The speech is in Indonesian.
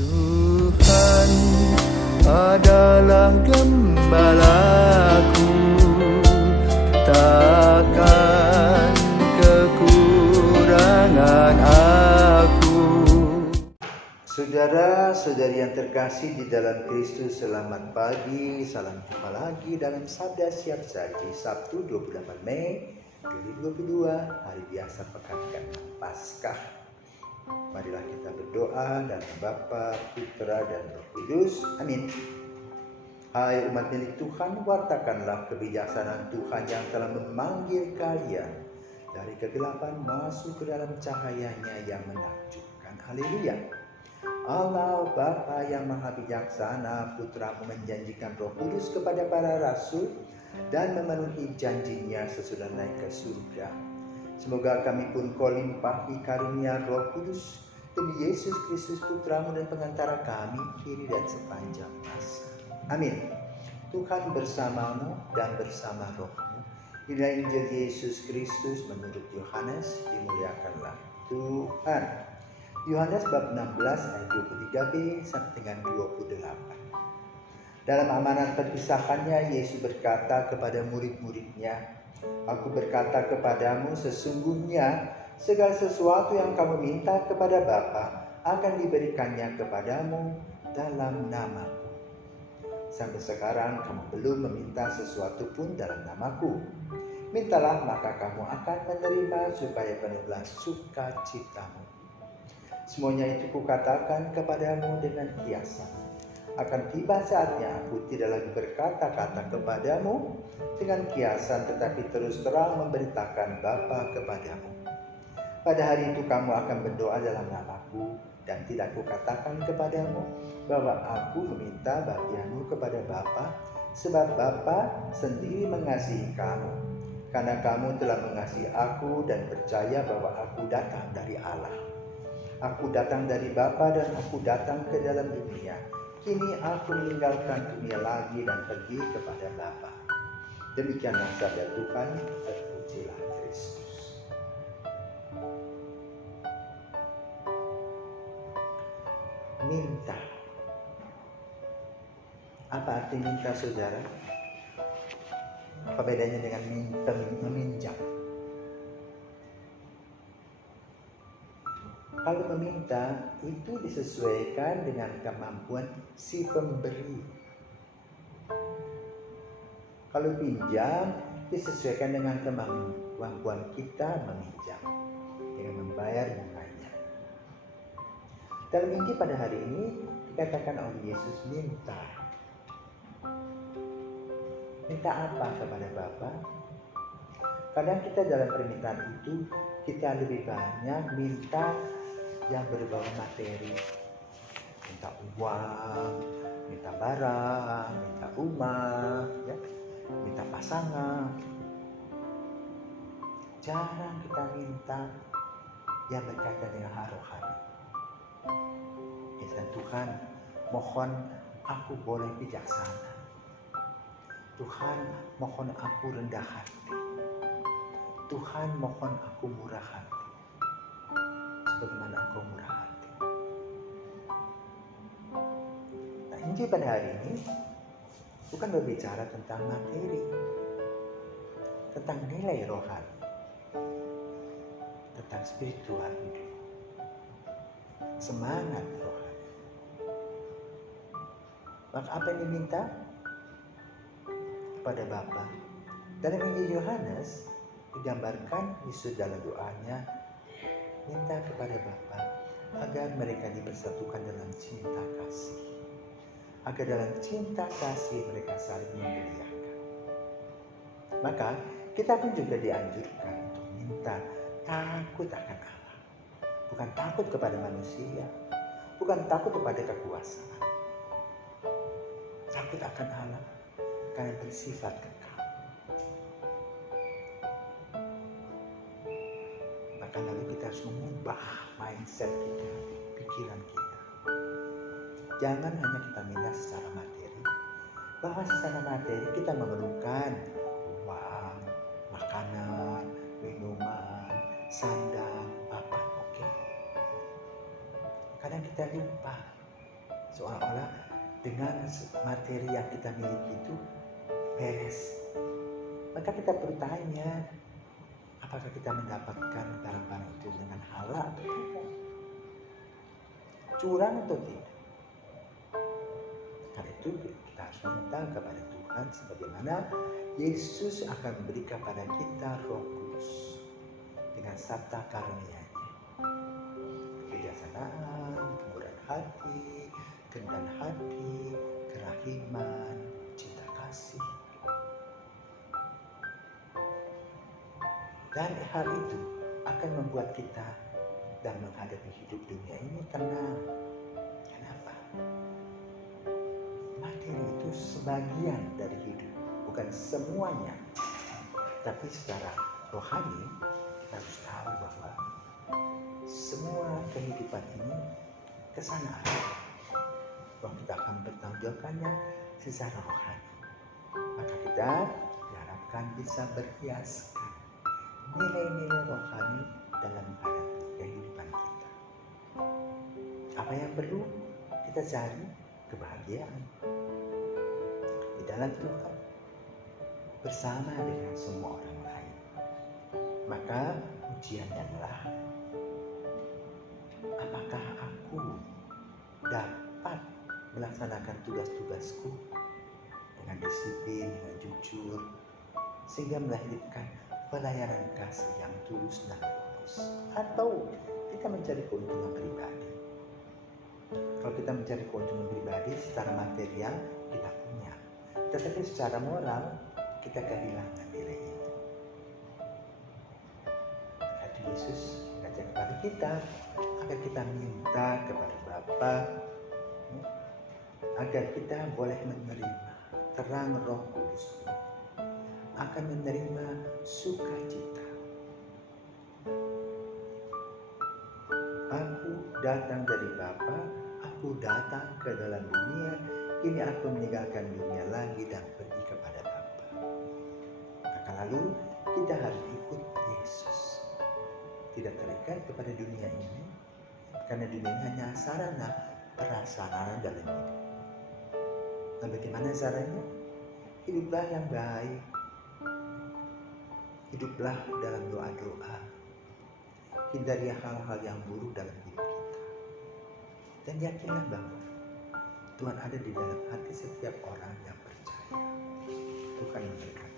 Tuhan adalah gembalaku, takkan kekurangan aku. Saudara-saudari yang terkasih di dalam Kristus, selamat pagi. Salam jumpa lagi dalam Sabda Siap Saji, Sabtu 28 Mei 2022, hari biasa pekan ke-6 Paskah. Marilah kita berdoa dalam Bapa, Putra, dan Roh Kudus. Amin. Hai umat milik Tuhan, wartakanlah kebijaksanaan Tuhan yang telah memanggil kalian dari kegelapan masuk ke dalam cahayanya yang menakjubkan. Haleluya. Allah Bapa yang Maha Bijaksana, Putra-Mu menjanjikan Roh Kudus kepada para rasul dan memenuhi janjinya sesudah naik ke surga. Semoga kami pun Kau limpahi karunia Roh Kudus demi Yesus Kristus Putra-Mu dan pengantara kami kini dan sepanjang masa. Amin. Tuhan bersamamu dan bersama rohmu. Inilah Injil Yesus Kristus menurut Yohanes, dimuliakanlah Tuhan. Yohanes bab 16 ayat 23b sampai dengan 28. Dalam amanat perpisahannya, Yesus berkata kepada murid-muridnya, Aku berkata kepadamu, sesungguhnya segala sesuatu yang kamu minta kepada Bapa akan diberikannya kepadamu dalam namaku. Sampai sekarang kamu belum meminta sesuatu pun dalam namaku. Mintalah maka kamu akan menerima supaya penuhlah sukacitamu. Semuanya itu kukatakan kepadamu dengan kiasan. Akan tiba saatnya aku tidak lagi berkata-kata kepadamu dengan kiasan, tetapi terus terang memberitakan Bapa kepadamu. Pada hari itu kamu akan berdoa dalam namaku, dan tidak kukatakan kepadamu bahwa aku meminta bagianmu kepada Bapa, sebab Bapa sendiri mengasihi kamu, karena kamu telah mengasihi aku dan percaya bahwa aku datang dari Allah. Aku datang dari Bapa dan aku datang ke dalam dunia. Kini aku meninggalkan dunia lagi dan pergi kepada Bapa. Demikianlah sabda Tuhan, terpujilah Kristus. Minta. Apa arti minta, saudara? Apa bedanya dengan meminjam? Kalau meminta itu disesuaikan dengan kemampuan si pemberi. Kalau pinjam disesuaikan dengan kemampuan kita meminjam dengan membayar bunganya. Dalam Injil pada hari ini dikatakan oleh Yesus minta. Minta apa kepada Bapa? Kadang kita dalam permintaan itu kita lebih banyak minta yang berbau materi, minta uang, minta barang, minta rumah, ya, minta pasangan. Jarang kita minta yang berkaitan dengan hal rohani. Ya Tuhan, mohon aku boleh bijaksana. Tuhan, mohon aku rendah hati. Tuhan, mohon aku murah hati. Sebagaimana Engkau murah hati. Nah, Injil pada hari ini bukan berbicara tentang materi, tentang nilai rohani, tentang spiritual hidup, semangat rohani. Maka apa yang diminta kepada Bapa? Dalam Injil Yohanes digambarkan Yesus dalam doanya minta kepada Bapa agar mereka dipersatukan dalam cinta kasih. Agar dalam cinta kasih mereka saling memuliakan. Maka kita pun juga dianjurkan untuk minta takut akan Allah. Bukan takut kepada manusia, bukan takut kepada kekuasaan. Takut akan Allah karena bersifat kekal. Maka lalu kita harus mengubah mindset kita, pikiran kita. Jangan hanya kita minta secara materi, bahwa secara materi kita memerlukan uang, makanan, minuman, sandang, papan, oke. Kadang kita lupa seolah-olah dengan materi yang kita miliki itu beres. Maka kita bertanya, apakah kita mendapatkan barang-barang itu dengan halal atau tidak? Curang atau tidak? Karena itu kita harus minta kepada Tuhan sebagaimana Yesus akan memberi kepada kita Roh Kudus dengan sabda karunia-Nya. Kebijaksanaan, kemurahan hati, kerendahan hati, kerahiman, cinta kasih. Dan hal itu akan membuat kita dalam menghadapi hidup dunia ini tenang. Kenapa? Materi itu sebagian dari hidup, bukan semuanya. Tapi secara rohani kita harus tahu bahwa semua kehidupan ini kesana arah. Bahwa kita akan bertanggungjawabkannya secara rohani. Maka kita diharapkan bisa berhiaskan nilai-nilai rohani dalam menghadapi kehidupan kita. Apa yang perlu kita cari? Kebahagiaan di dalam Tuhan bersama dengan semua orang lain. Maka ujiannya adalah apakah aku dapat melaksanakan tugas-tugasku dengan disiplin, dengan jujur, sehingga melahirkan pelayanan kasih yang tulus dan tulus. Atau kita mencari keuntungan pribadi. Kalau kita mencari keuntungan pribadi secara material kita punya, tetapi secara moral kita kehilangan nilai itu. Hati Yesus mengajak kepada kita agar kita minta kepada Bapa agar kita boleh menerima terang Roh Kudus ini, akan menerima sukacita. Aku datang dari Bapa, aku datang ke dalam dunia, ini aku meninggalkan dunia lagi dan pergi kepada Bapa. Maka lalu kita harus ikut Yesus. Tidak terikat kepada dunia ini, karena dunia ini hanya sarana prasarana dalam hidup. Nah, bagaimana caranya? Hiduplah yang baik. Hiduplah dalam doa-doa. Hindari hal-hal yang buruk dalam hidup kita. Dan yakinlah bahwa Tuhan ada di dalam hati setiap orang yang percaya. Tuhan memberkati.